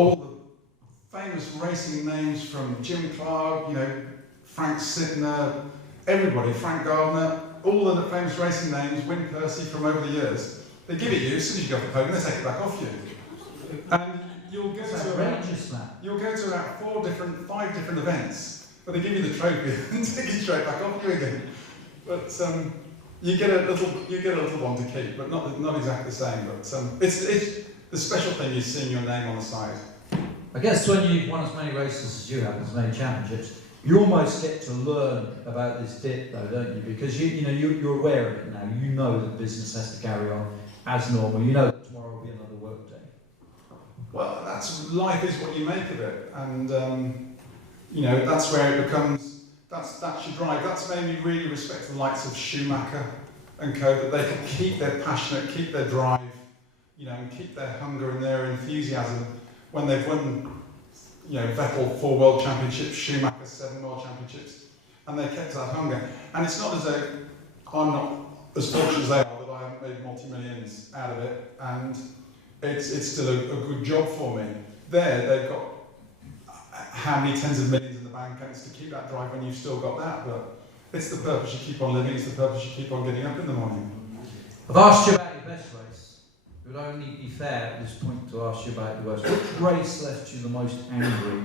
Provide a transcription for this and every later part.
all the famous racing names from Jim Clark, you know, Frank Sidner, everybody, Frank Gardner, all the famous racing names, Win Percy from over the years. They give it you as soon as you go off the podium, they take it back off you. And you'll go to about 5 different events, but they give you the trophy and take it straight back off you again. But you get a little one to keep, but not exactly the same. But it's the special thing is seeing your name on the side. I guess when you've won as many races as you have, as many championships, you almost get to learn about this dip, though, don't you? Because you're aware of it now. You know that business has to carry on as normal. You know that tomorrow will be another work day. Well, life is what you make of it, and you know, that's where it becomes. That's your drive. That's made me really respect the likes of Schumacher and co. That they can keep their passion, keep their drive, you know, and keep their hunger and their enthusiasm when they've won. You know, Vettel 4 World Championships, Schumacher 7 World Championships, and they kept that hunger. And it's not as though I'm not as fortunate as they are that I haven't made multi-millions out of it, and it's still a good job for me. They've got how many tens of millions in the bank, and it's to keep that drive when you've still got that, but it's the purpose you keep on living, it's the purpose you keep on getting up in the morning. I've asked you about your best race. It would only be fair at this point to ask you about the worst. Which race left you the most angry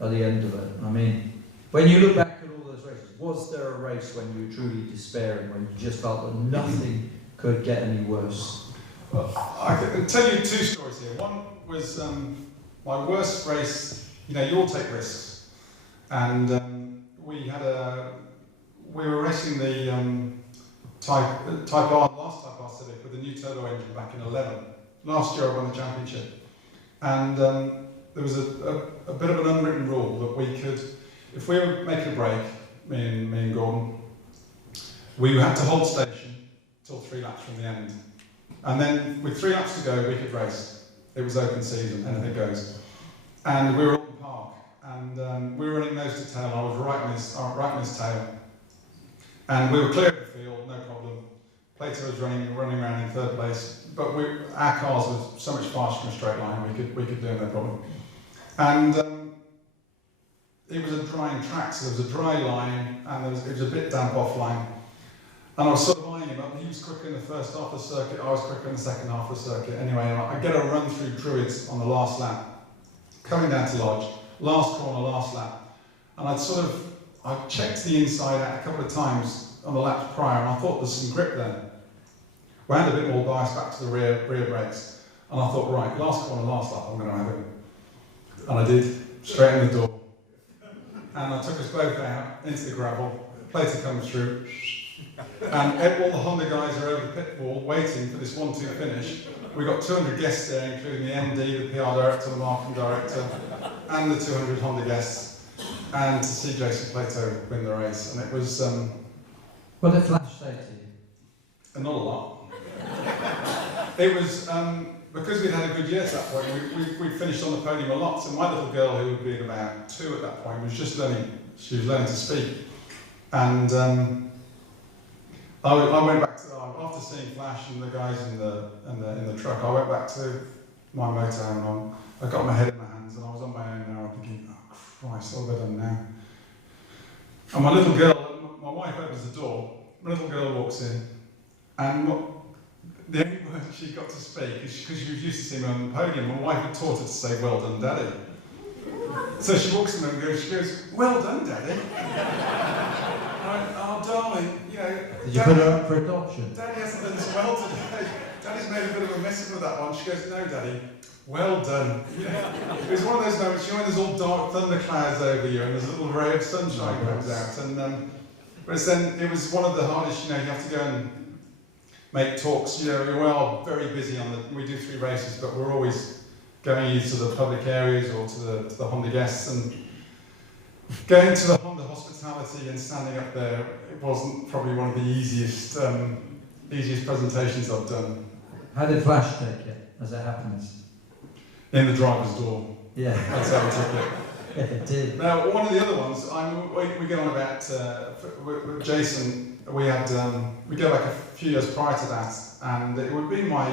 at the end of it? I mean, when you look back at all those races, was there a race when you were truly despairing, when you just felt that nothing could get any worse? Well, I can tell you 2 stories here. One was my worst race. You know, you all take risks, and we were racing the Type R, last Type R Civic with a new turbo engine back in 11. Last year I won the championship, and there was a bit of an unwritten rule that we could, if we were making a break, me and Gordon, we had to hold station till 3 laps from the end, and then with 3 laps to go we could race. It was open season, anything goes, and we were up in park, and we were running nose to tail. I was right in his tail, and we were clear of the field, no problem. Plato was running around in 3rd place, but our cars were so much faster in a straight line, we could do it, no problem. And it was a drying track, so there was a dry line, and it was a bit damp offline. And I was sort of eyeing him up. He was quicker in the first half of the circuit, I was quicker in the second half of the circuit. Anyway, I get a run through Druids on the last lap, coming down to Lodge, last corner, last lap. And I checked the inside out a couple of times on the laps prior, and I thought there's some grip there. We had a bit more bias back to the rear brakes, and I thought, right, last corner, last lap, I'm going to have it. And I did, straight in the door. And I took us both out into the gravel. Plater comes through, and all the Honda guys are over the pit wall waiting for this 1-2 finish. We got 200 guests there, including the MD, the PR director, the marketing director, and the 200 Honda guests, and to see Jason Plato win the race. And it was. What did Flash say to you? Not a lot. It was because we'd had a good year at that point. We finished on the podium a lot. So my little girl, who would be about 2 at that point, was just learning. She was learning to speak, and I went back to after seeing Flash and the guys in the truck. I went back to my motorhome, and I got my head in my hands, and I was on my own now, thinking, "Oh Christ, what have I done now?" And my little girl, my wife opens the door. My little girl walks in, and the only word she got to speak is because she was used to seeing me on the podium. My wife had taught her to say, "Well done, Daddy." So she walks in and she goes, "Well done, Daddy." I went, "Oh, darling, you know." Did you put her up for adoption? Daddy hasn't done so well today. Daddy's made a bit of a mess of that one. She goes, "No, Daddy, well done." You know, it was one of those moments, you know, when there's all dark thunder clouds over you and there's a little ray of sunshine comes out. And it was one of the hardest, you know, you have to go and make talks. You know, we're all very busy we do 3 races, but we're always going either to the public areas or to the Honda guests, and going to the Honda hospitality and standing up there, it wasn't probably one of the easiest presentations I've done. How did Flash take it, as it happens? In the driver's door. Yeah. That's how he took it. Yeah, it did. Now, one of the other ones, we get on about, with Jason, we go back a few years prior to that, and it would be my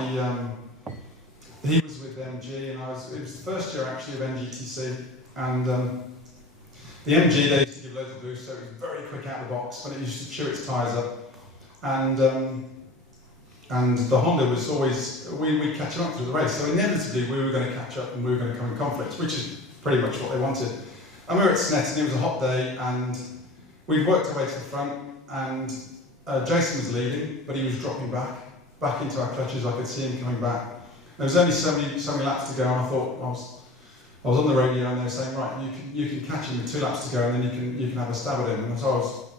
he was with MG, and it was the first year actually of NGTC, and the MG, they used to give loads of boost, so it was very quick out of the box, but it used to chew its tyres up. And the Honda was always, we'd catch them up through the race, so inevitably we were going to catch up and we were going to come in conflict, which is pretty much what they wanted. And we were at Snetton, it was a hot day, and we'd worked our way to the front, and Jason was leading, but he was dropping back into our clutches. I could see him coming back. There was only so many laps to go, and I thought, I was on the radio, and they were saying, right, you can catch him with 2 laps to go, and then you can have a stab at him. And so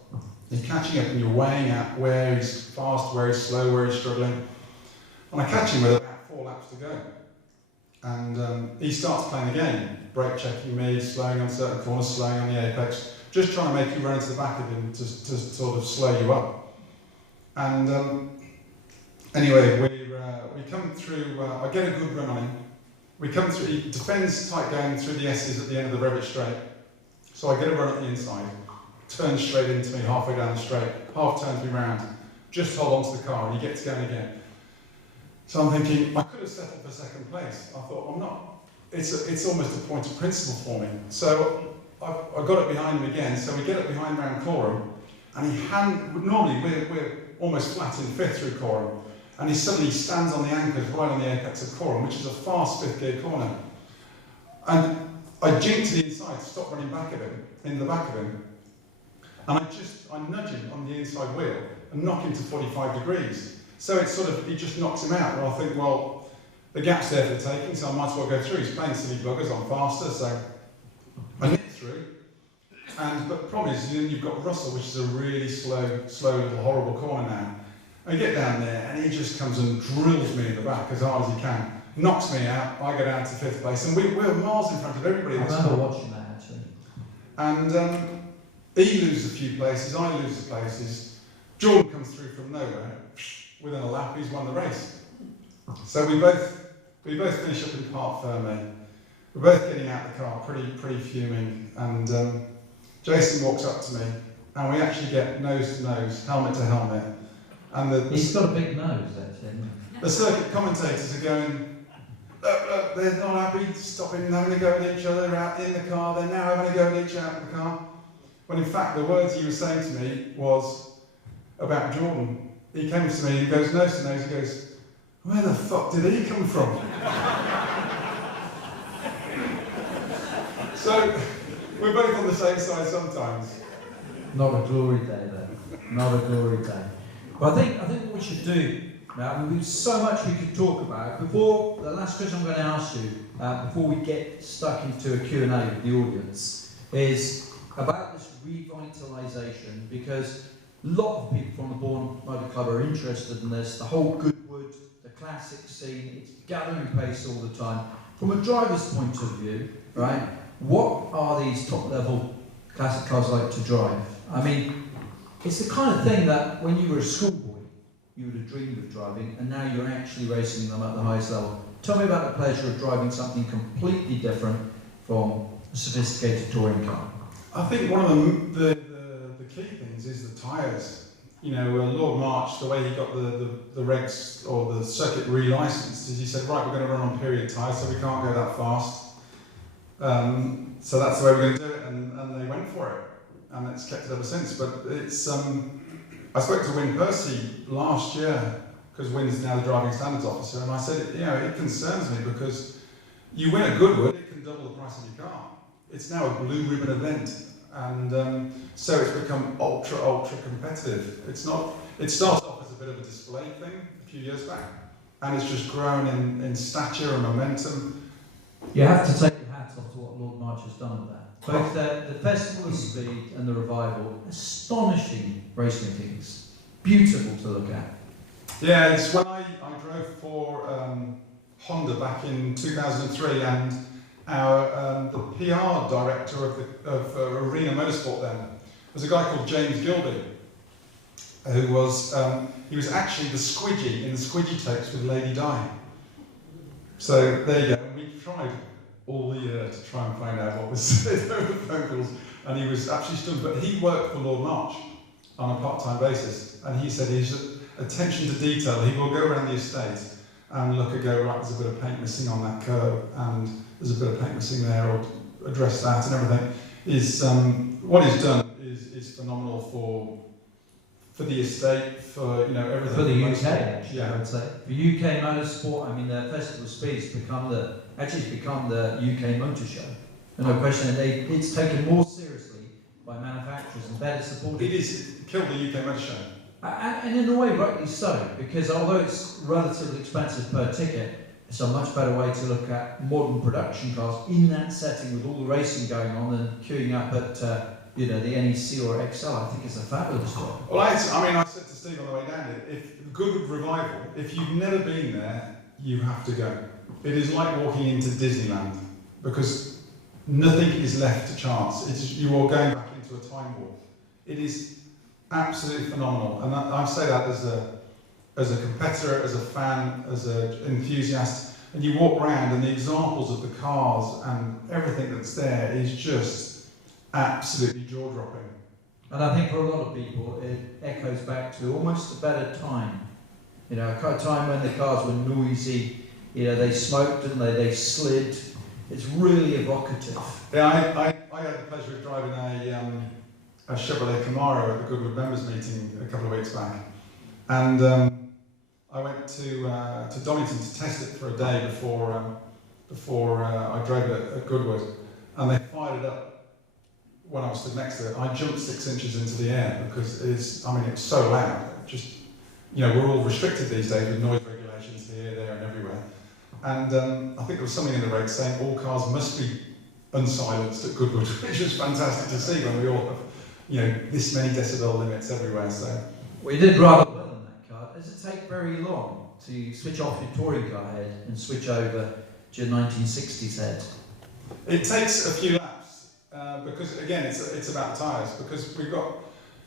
you're catching up, and you're weighing out where he's fast, where he's slow, where he's struggling. And I catch him with about 4 laps to go. And he starts playing the game, brake checking me, slowing on certain corners, slowing on the apex, just trying to make you run into the back of him to sort of slow you up. And anyway, we come through, I get a good run on him. We come through, he defends tight going through the S's at the end of the Revit straight. So I get a run at the inside, turns straight into me halfway down the straight, half turns me round, just hold on to the car and he gets going again. So I'm thinking, I could have settled for second place. I thought, I'm not. It's almost a point of principle for me. So I got it behind him again, so we get it behind round Coram, and normally we're almost flat in fifth through Coram, and he suddenly stands on the anchors right on the apex of Coram, which is a fast fifth gear corner. And I jink to the inside to stop running back at him, in the back of him, and I nudge him on the inside wheel and knock him to 45 degrees. So it's sort of, he just knocks him out, and I think, well, the gap's there for the taking, so I might as well go through. He's playing silly buggers, I'm faster, so I nip through. But the problem is, you've got Russell, which is a really slow little horrible corner now. I get down there, and he just comes and drills me in the back as hard as he can, knocks me out, I go down to fifth place, and we're miles in front of everybody. I remember watching that, actually. And he loses a few places, I lose the places. Jordan comes through from nowhere. Within a lap, he's won the race. So we both finish up in Parc Fermé. We're both getting out of the car, pretty fuming. And Jason walks up to me, and we actually get nose to nose, helmet to helmet. And he's got a big nose, actually. The circuit commentators are going, look, they're not happy, stopping and having a go at each other out in the car. They're now having a go at each other out in the car. When in fact, the words he was saying to me was about Jordan. He came to me and goes nose to nose, he goes, where the fuck did he come from? So, we're both on the same side sometimes. Not a glory day, though. Not a glory day. But I think what we should do, now, there's so much we could talk about. Before, the last question I'm going to ask you, before we get stuck into a Q&A with the audience, is about this revitalisation, because a lot of people from the Bourne Motor Club are interested in this, the whole Goodwood, the classic scene, it's gathering pace all the time. From a driver's point of view, right, what are these top-level classic cars like to drive? I mean, it's the kind of thing that when you were a schoolboy, you would have dreamed of driving, and now you're actually racing them at the highest level. Tell me about the pleasure of driving something completely different from a sophisticated touring car. I think one of the key things is the tyres. You know, Lord March, the way he got the regs or the circuit re-licensed is he said, right, we're going to run on period tyres, so we can't go that fast. So that's the way we're going to do it, and they went for it, and it's kept it ever since. But it's, I spoke to Wyn Percy last year, because Wyn's now the driving standards officer, and I said, you know, it concerns me because you win at Goodwood, it can double the price of your car. It's now a blue ribbon event. And so it's become ultra competitive. It started off as a bit of a display thing a few years back, and it's just grown in stature and momentum. You have to take your hats off to what Lord March has done with that. Both the Festival of Speed and the Revival, astonishing race meetings, beautiful to look at. Yeah, it's when I drove for Honda back in 2003, and the PR director of Arena Motorsport then was a guy called James Gilby, who was he was actually the squidgy in the squidgy tapes with Lady Di. So there you go. We tried all year to try and find out what was said over the phone calls, and he was actually stunned. But he worked for Lord March on a part-time basis, and he said his attention to detail. He will go around the estate and look and go, right, there's a bit of paint missing on that curb, and there's a bit of paint missing there, or address that and everything, is what he's done is phenomenal for the estate, for everything. For the UK, actually, yeah. I would say. For UK motorsport, I mean, the Festival of Speed's become the UK motor show. No question, it's taken more seriously by manufacturers and better supported. It killed the UK motor show. And in a way, rightly so, because although it's relatively expensive per ticket, it's a much better way to look at modern production cars in that setting with all the racing going on than queuing up at the NEC or XL. I think it's a fabulous job. Well, I said to Steve on the way down, if Goodwood Revival, if you've never been there, you have to go. It is like walking into Disneyland, because nothing is left to chance. You are going back into a time warp. It is absolutely phenomenal, and I say that as a competitor, as a fan, as an enthusiast. And you walk around, and the examples of the cars and everything that's there is just absolutely jaw-dropping. And I think for a lot of people, it echoes back to almost a better time. A time when the cars were noisy, they smoked and they slid. It's really evocative. Yeah, I had the pleasure of driving a Chevrolet Camaro at the Goodwood members meeting a couple of weeks back, and I went to Donington to test it for a day before I drove it at Goodwood, and they fired it up when I was stood next to it. I jumped 6 inches into the air because it's so loud. We're all restricted these days with noise regulations here, there, and everywhere. And I think there was something in the regs saying all cars must be unsilenced at Goodwood, which was fantastic to see when we all have, this many decibel limits everywhere. So we did rather well in that car. Does it take very long to switch off your touring car head and switch over to your 1960s head? It takes a few laps because again, it's about the tyres. Because we've got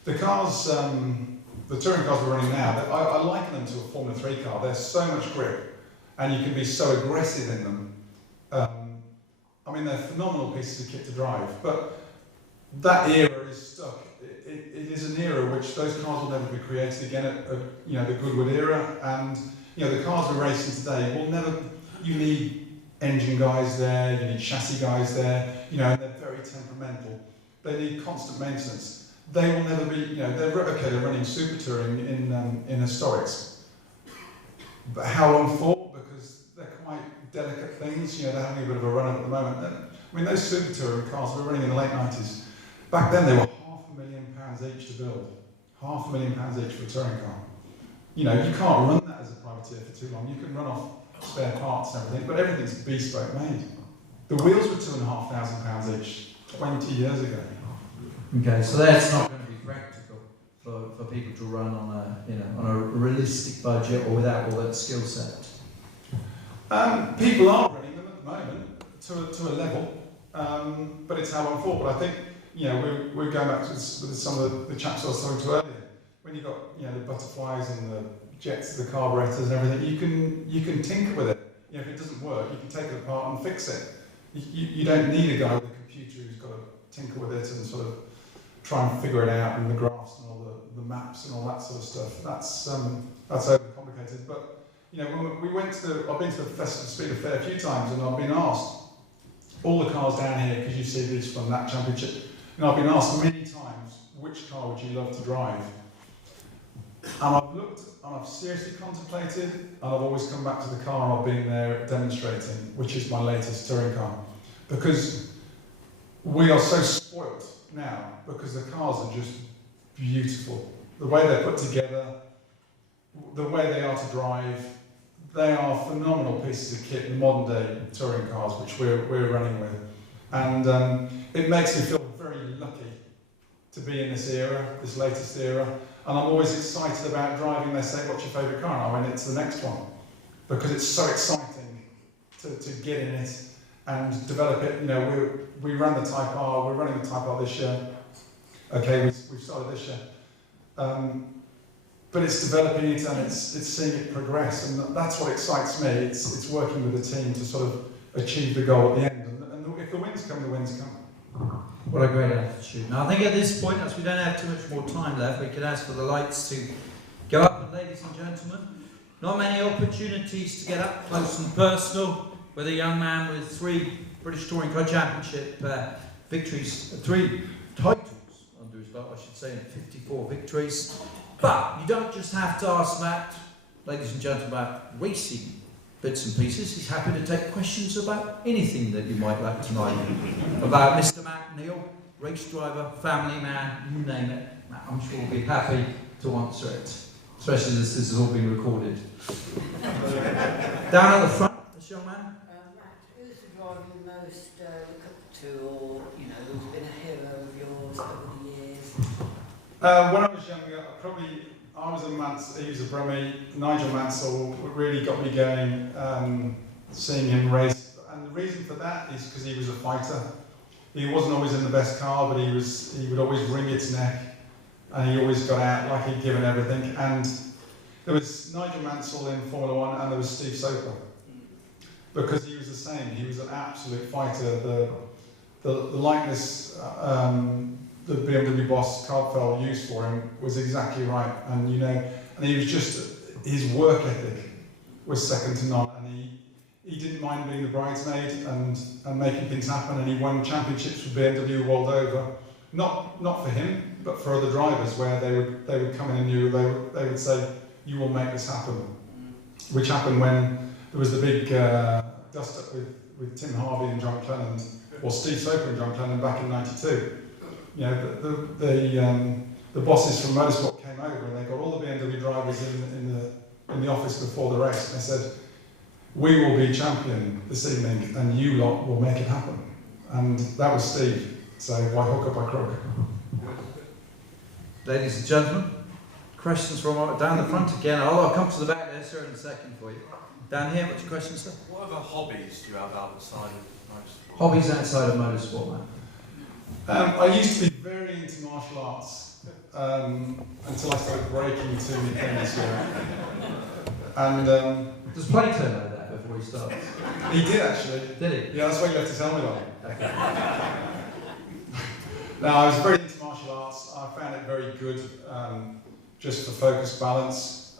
the cars, the touring cars we're running now. I liken them to a Formula 3 car. They're so much grip, and you can be so aggressive in them. They're phenomenal pieces of kit to drive, but that era is stuck. It is an era which those cars will never be created again at the Goodwood era, and the cars we're racing today will never. You need engine guys there, you need chassis guys there, and they're very temperamental. They need constant maintenance. They will never be, they're running super touring in historics. But how long for? Because they're quite delicate things, they're having a bit of a run at the moment. Those super touring cars were running in the late 90s. Back then they were £500,000 each to build. £500,000 each for a touring car. You can't run that as a privateer for too long. You can run off spare parts and everything, but everything's bespoke made. The wheels were £2,500 each 20 years ago. Okay, so that's not going to be practical for people to run on a realistic budget or without all that skill set. People are running them at the moment to a level, but it's how I'm for. But I think we're going back to some of the chaps I was talking to earlier. When you've got the butterflies and the jets, the carburetors and everything, you can tinker with it. If it doesn't work, you can take it apart and fix it. You don't need a guy with a computer who's got to tinker with it and sort of try and figure it out, and the graphs and all the maps and all that sort of stuff. That's overcomplicated. But when we went to I've been to the Festival of Speed a fair few times, and I've been asked all the cars down here, because you see this from that championship, and I've been asked many times, which car would you love to drive? And I've looked, and I've seriously contemplated, and I've always come back to the car I've been there demonstrating, which is my latest touring car. Because we are so spoilt now, because the cars are just beautiful. The way they're put together, the way they are to drive, they are phenomenal pieces of kit, the modern day touring cars, which we're running with. And it makes me feel very lucky to be in this era, this latest era. And I'm always excited about driving. They say, what's your favourite car? And I went, it's the next one. Because it's so exciting to get in it and develop it. We ran the Type R, we're running the Type R this year. Okay, we've started this year. But it's developing it, and it's seeing it progress. And that's what excites me. It's working with the team to sort of achieve the goal at the end. And if the wins come, the wins come. What a great attitude. Now I think at this point, as we don't have too much more time left, we could ask for the lights to go up. And ladies and gentlemen, Not many opportunities to get up close and personal with a young man with 3 British Touring Car Championship victories, 3 titles under his belt, I should say, and 54 victories. But you don't just have to ask Matt, ladies and gentlemen, about racing bits and pieces. He's happy to take questions about anything that you might like to know about Mr. Matt Neal, race driver, family man, you name it. I'm sure we'll be happy to answer it, especially as this has all been recorded. Down at the front, this young man. Matt, who's the driver you most look up to, or who's been a hero of yours over the years? When I was younger, I was a Mansell, he was a Brummie. Nigel Mansell really got me going, seeing him race. And the reason for that is because he was a fighter. He wasn't always in the best car, but he would always wring its neck, and he always got out like he'd given everything. And there was Nigel Mansell in Formula One, and there was Steve Soper, because he was the same. He was an absolute fighter. The likeness the BMW boss Cardfell used for him was exactly right, and he was just, his work ethic was second to none, and he didn't mind being the bridesmaid and making things happen, and he won championships for BMW world over. Not for him, but for other drivers, where they would come in and they would say, "You will make this happen," which happened when there was the big dust up with Tim Harvey and John Clennan, or Steve Soper and John Clennan back in '92. The bosses from Motorsport came over and they got all the BMW drivers in the office before the race, and they said, "We will be champion this evening, and you lot will make it happen." And that was Steve. So why hook up by crook? Ladies and gentlemen, questions from down the front again. I'll come to the back there, sir, in a second for you. Down here, what's your question, sir? What other hobbies do you have outside of motorsport? Hobbies outside of motorsport, man. I used to be very into martial arts until I started breaking too many things. And does Plato know that before he starts? He did actually. Did he? Yeah, that's why you left his helmet on. Okay. No, I was very into martial arts. I found it very good, just for focus, balance,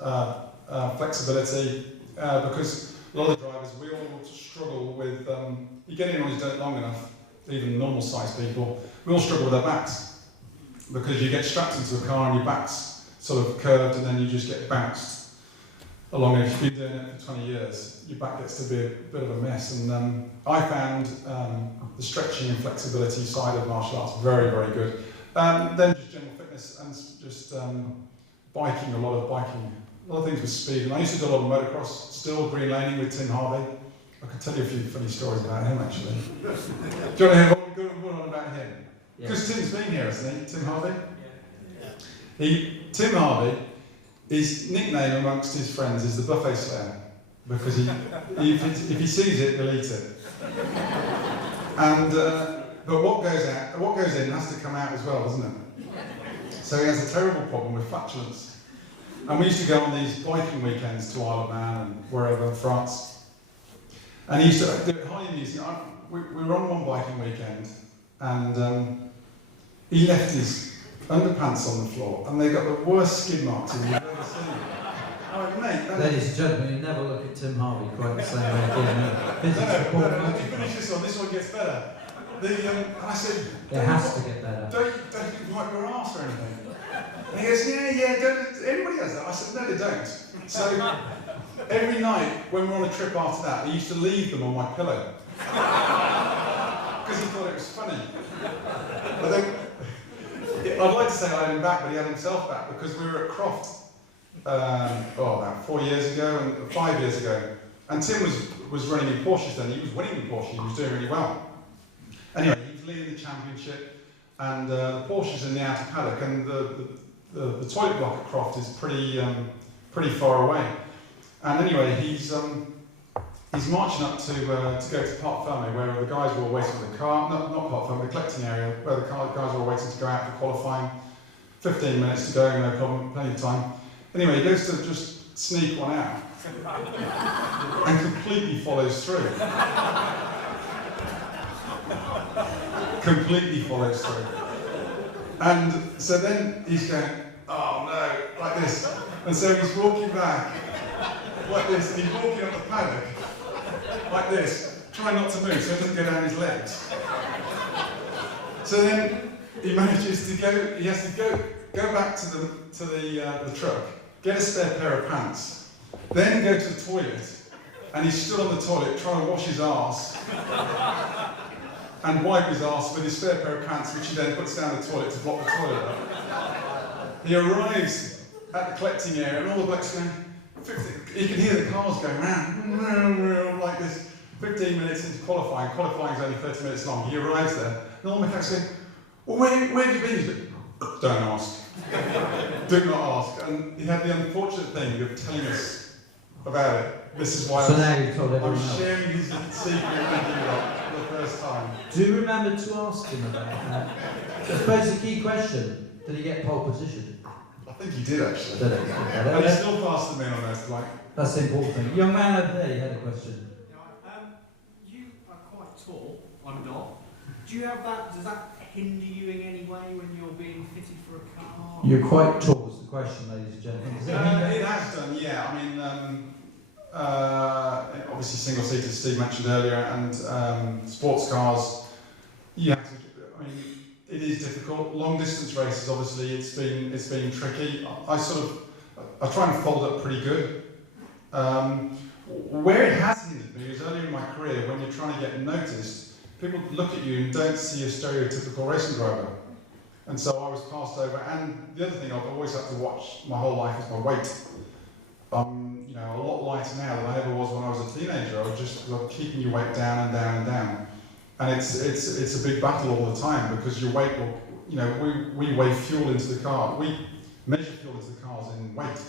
flexibility, because a lot of the drivers, we all struggle with, you get anyone who's done it long enough, even normal sized people, we all struggle with our backs, because you get strapped into a car and your back's sort of curved, and then you just get bounced along. If you've been doing it for 20 years, your back gets to be a bit of a mess, and I found the stretching and flexibility side of martial arts very, very good. Then just general fitness and just biking, a lot of things with speed. And I used to do a lot of motocross, still green laning with Tim Harvey. I could tell you a few funny stories about him, actually. Do you want to hear one about him? Because Tim's been here, hasn't he, Tim Harvey? Tim Harvey, his nickname amongst his friends is the Buffet Slayer, because if he sees it, he'll eat it. And but what goes in has to come out as well, doesn't it? So he has a terrible problem with flatulence. And we used to go on these biking weekends to Isle of Man and wherever, France. And he used to do it highly easy. We were on one biking weekend, and he left his underpants on the floor, and they got the worst skid marks you've ever seen. Oh, mate, ladies and gentlemen, you never look at Tim Harvey quite the same way again. Physics report. Let me finish this one gets better. And I said, it has to get better. Don't you wipe your arse or anything? And he goes, yeah, don't, everybody does that. I said, no, they don't. So every night when we're on a trip after that, I used to leave them on my pillow. Because he thought it was funny. But then, I'd like to say I had him back, but he had himself back, because we were at Croft about 4 years ago and 5 years ago. And Tim was running in Porsches then. He was winning in Porsche. He was doing really well. Anyway, he was leading the championship, and the Porsche's in the outer paddock, and the toilet block at Croft is pretty far away. And anyway, he's marching up to go to Parc Fermé, where the guys were all waiting for the car. Not Parc Fermé, the collecting area, where the guys were all waiting to go out for qualifying. 15 minutes to go, no problem, plenty of time. Anyway, he goes to just sneak one out, and completely follows through. Completely follows through. And so then he's going, oh no, like this. And so he's walking back, like this, and he's walking up the paddock, like this, trying not to move so he doesn't go down his legs. So then he manages to go, he has to go back to the truck, get a spare pair of pants, then go to the toilet, and he stood on the toilet trying to wash his arse and wipe his arse with his spare pair of pants, which he then puts down the toilet to block the toilet up. He arrives at the collecting area, and all the blokes going, you can hear the cars going round like this. 15 minutes into qualifying is only 30 minutes long. He arrives there, and all the mechanics say, well, where have you been? He's like, don't ask. Do not ask. And he had the unfortunate thing of telling us about it. This is why so now you've told everyone else. I'm sharing his secret with you for the first time. Do you remember to ask him about that? I suppose the key question, did he get pole position? I think he did actually. Did he? But he still passed the men on us, like. That's the important thing. Young man over there, you had a question. You are quite tall, I'm not. Do you have that, does that hinder you in any way when you're being fitted for a car? You're quite tall is the question, ladies and gentlemen. It has done, yeah. I mean, obviously single seater, Steve mentioned earlier, and sports cars. You have to. I mean, it is difficult. Long distance races, obviously, it's been tricky. I try and fold up pretty good. Where it has hindered me is earlier in my career when you're trying to get noticed. People look at you and don't see a stereotypical racing driver. And so I was passed over, and the other thing I've always had to watch my whole life is my weight. I'm a lot lighter now than I ever was when I was a teenager. I was just keeping your weight down and down and down. And it's a big battle all the time because your weight will, we weigh fuel into the car. We measure fuel into the cars in weight,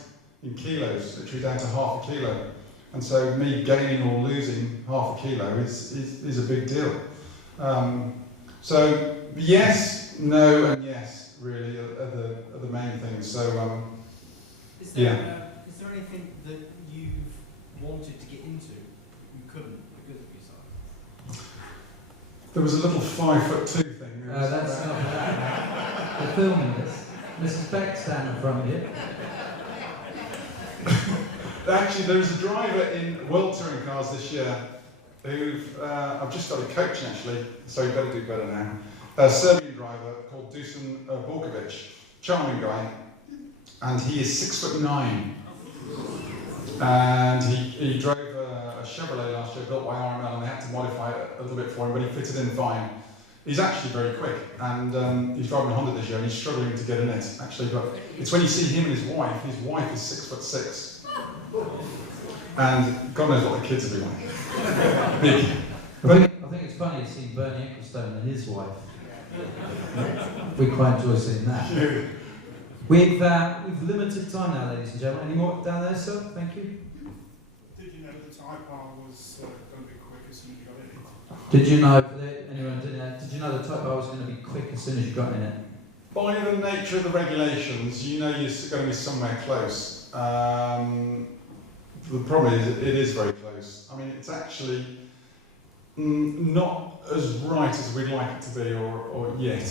in kilos, literally down to half a kilo. And so me gaining or losing half a kilo is a big deal. So yes, no, and yes, really, are the main things. So is there anything that you've wanted to get into you couldn't because of your size? there was a little 5'2" thing. That's not that. We're filming this. Mrs. Beck standing in front of you. Actually, there was a driver in World Touring Cars this year I've just started coaching actually, so you better do better now. A Serbian driver called Dusan Borkovic, charming guy, and he is 6'9", and he drove a Chevrolet last year built by RML, and they had to modify it a little bit for him, but he fitted in fine. He's actually very quick, and he's driving a Honda this year, and he's struggling to get in it actually. But it's when you see him and his wife is 6'6", and God knows what the kids will be like. I think it's funny to see Bernie Ecclestone and his wife. We quite enjoy seeing that. We've limited time now, ladies and gentlemen. Any more down there, sir? Thank you. Did you know the Type R was going to be quick as soon as you got in it? Did you know, anyone did that? Did you know the Type R was going to be quick as soon as you got in it? By the nature of the regulations, you know you're going to be somewhere close. The problem is it is very close. I mean, it's actually not as right as we'd like it to be, or yet.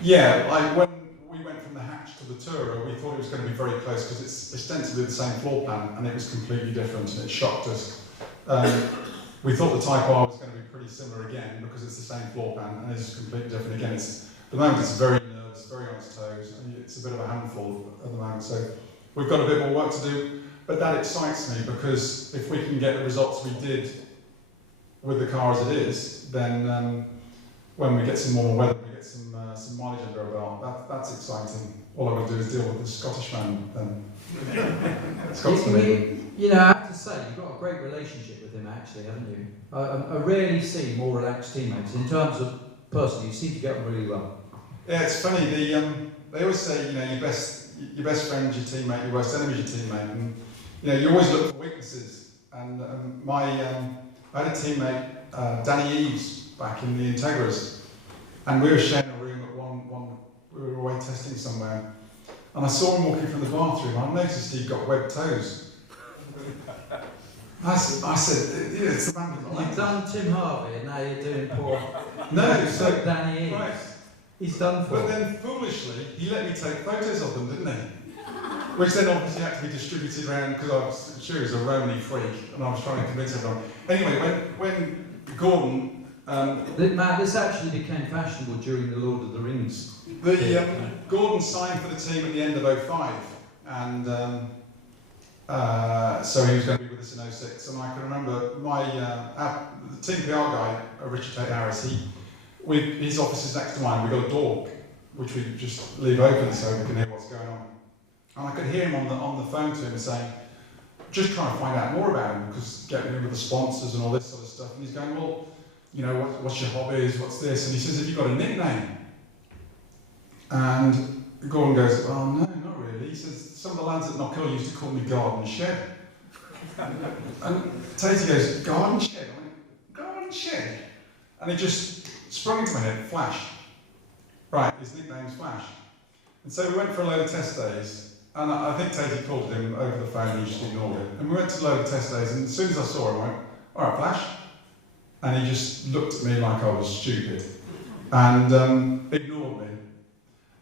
Yeah, like when we went from the hatch to the Tourer, we thought it was going to be very close because it's ostensibly the same floor plan, and it was completely different, and it shocked us. We thought the Type R was going to be pretty similar again because it's the same floor plan, and it's completely different again. At the moment it's very nervous, very on its toes, and it's a bit of a handful at the moment. So we've got a bit more work to do, but that excites me because if we can get the results we did with the car as it is, then when we get some more weather, we get some mileage under our belt, that's exciting. All I've got to do is deal with the Scottish man then. You know, I have to say, you've got a great relationship with him actually, haven't you? I rarely see more relaxed teammates. In terms of personally, you seem to get on really well. Yeah, it's funny, they always say, your best friend is your teammate, your worst enemy is your teammate, and you always look for weaknesses. And I had a teammate, Danny Eves, back in the Integras, and we were sharing a room at we were away testing somewhere, and I saw him walking from the bathroom, and I noticed he'd got webbed toes. I said, it's the man with the You've done Tim Harvey, and now you're doing poor. No, so Danny Eves. Right. He's done for. But then, foolishly, he let me take photos of them, didn't he? which then obviously had to be distributed around because I was sure he was a Romany freak, and I was trying to convince everyone. Anyway, when Gordon, Matt, this actually became fashionable during the Lord of the Rings. Gordon signed for the team at the end of 05, and so he was going to be with us in 06. And I can remember the team PR guy, Richard Tate Harris. His office is next to mine. We've got a door which we just leave open so we can hear what's going on. And I could hear him on the phone to him saying, just trying to find out more about him, because getting in with the sponsors and all this sort of stuff. And he's going, well, you know, what's your hobbies, what's this? And he says, have you got a nickname? And Gordon goes, well, no, not really. He says, some of the lads at Knockhill used to call me Garden Shed. And Tatey goes, Garden Shed? I went, Garden Shed? And it just sprung into my head, Flash. Right, his nickname's Flash. And so we went for a load of test days, and I think Tatey called him over the phone and he just ignored it. And we went to a load of test days, and as soon as I saw him, I went, all right, Flash. And he just looked at me like I was stupid, and ignored me.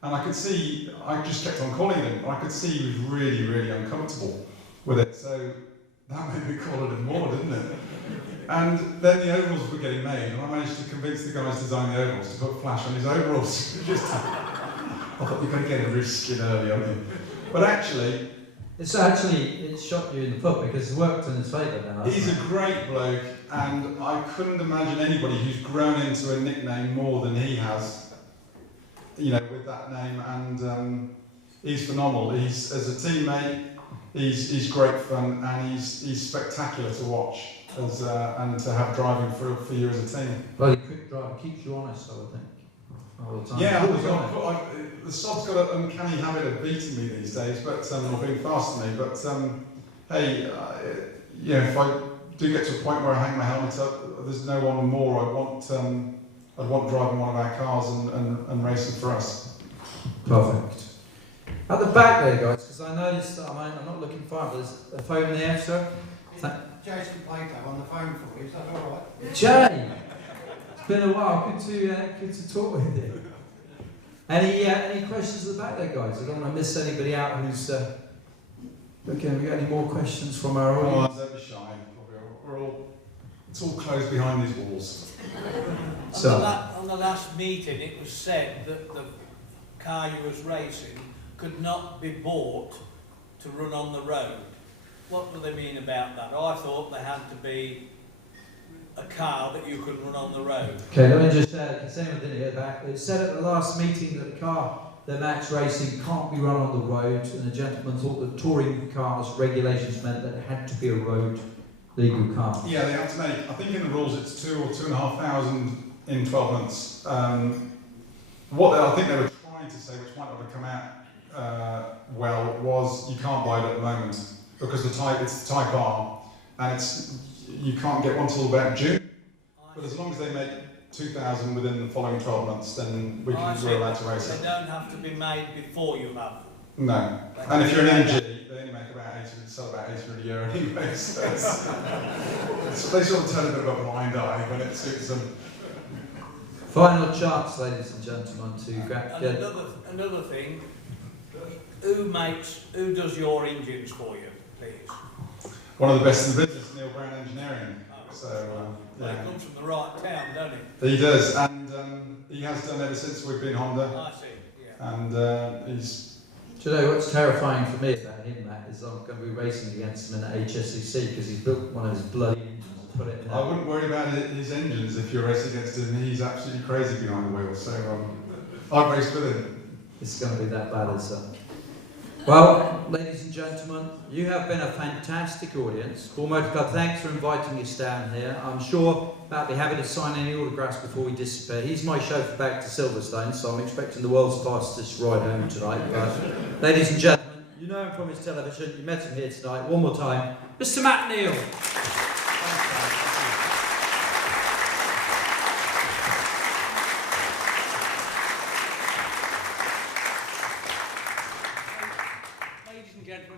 And I could see, I just kept on calling him, and I could see he was really, really uncomfortable with it. So that made me call it more, didn't it? And then the overalls were getting made, and I managed to convince the guys designing the overalls to put Flash on his overalls. I thought, you've got to get a real skin early, haven't you? But actually... It shot you in the foot because it worked in his favour now. He's a great bloke, and I couldn't imagine anybody who's grown into a nickname more than he has, you know, with that name, and he's phenomenal. He's, as a teammate, he's great fun, and he's spectacular to watch. And to have driving for you as a team. Well, a quick driver keeps you honest, I would think, all the time. Yeah, the sod's got an uncanny habit of beating me these days, but or being fast than me. But hey, yeah, if I do get to a point where I hang my helmet up, there's no one more I'd want driving one of our cars and racing for us. Perfect. At the back there, guys, because I noticed that I'm not looking far, but there's a phone there, sir. Jason Plato on the phone for you, is that all right? Jay! It's been a while, good to talk with you. Any questions at the back there, guys? I don't want to miss anybody out who's... Okay, have we got any more questions from our audience? Oh, don't be shy. It's all closed behind these walls. On the last meeting, it was said that the car you was racing could not be bought to run on the road. What do they mean about that? I thought there had to be a car that you could run on the road. Okay, let me just say, because anyone didn't hear that. It said at the last meeting that the car that Matt's racing can't be run on the road, and the gentleman thought that touring cars regulations meant that it had to be a road legal car. Yeah, they have to make, I think in the rules it's 2,000 or 2,500 in 12 months. What I think they were trying to say, which might not have come out well, was you can't buy it at the moment. Because it's the Type R, and you can't get one till about June. But as long as they make 2,000 within the following 12 months, then we're allowed to race it. They don't have to be made before you have them. No. And if you're an MG, they only make about 800, sell about 800 a year anyway. So they sort of turn a bit of a blind eye when it suits them. Final chance, ladies and gentlemen, to get... Another thing, who does your engines for you? Please. One of the best in the business, Neil Brown Engineering. So, yeah. He comes from the right town, doesn't he? He does, and he has done ever since we've been Honda. I see, yeah. And he's... Do you know what's terrifying for me about him, Matt, is I'm going to be racing against him in the HSCC because he's built one of his bloody engines and put it in there. I wouldn't worry about his engines if you're racing against him. He's absolutely crazy behind the wheel, so I'd race with him. It's going to be that bad, is it? Well, ladies and gentlemen, you have been a fantastic audience. Bourne Motor Club, thanks for inviting us down here. I'm sure Matt will be happy to sign any autographs before we disappear. He's my chauffeur back to Silverstone, so I'm expecting the world's fastest ride home tonight. But, ladies and gentlemen, you know him from his television. You met him here tonight. One more time, Mr. Matt Neal.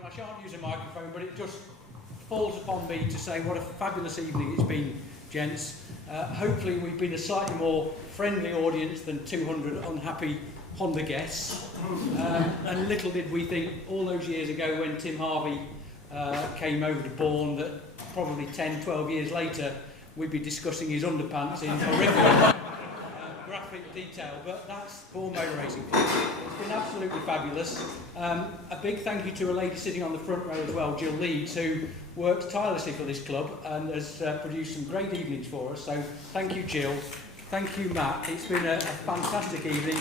I shan't use a microphone, but it just falls upon me to say what a fabulous evening it's been, gents. Hopefully we've been a slightly more friendly audience than 200 unhappy Honda guests. And little did we think all those years ago when Tim Harvey came over to Bourne that probably 10, 12 years later we'd be discussing his underpants in horrific graphic detail, but that's Bourne Motor Racing Club. It's been absolutely fabulous. A big thank you to a lady sitting on the front row as well, Jill Leeds, who works tirelessly for this club and has produced some great evenings for us. So thank you, Jill. Thank you, Matt. It's been a fantastic evening.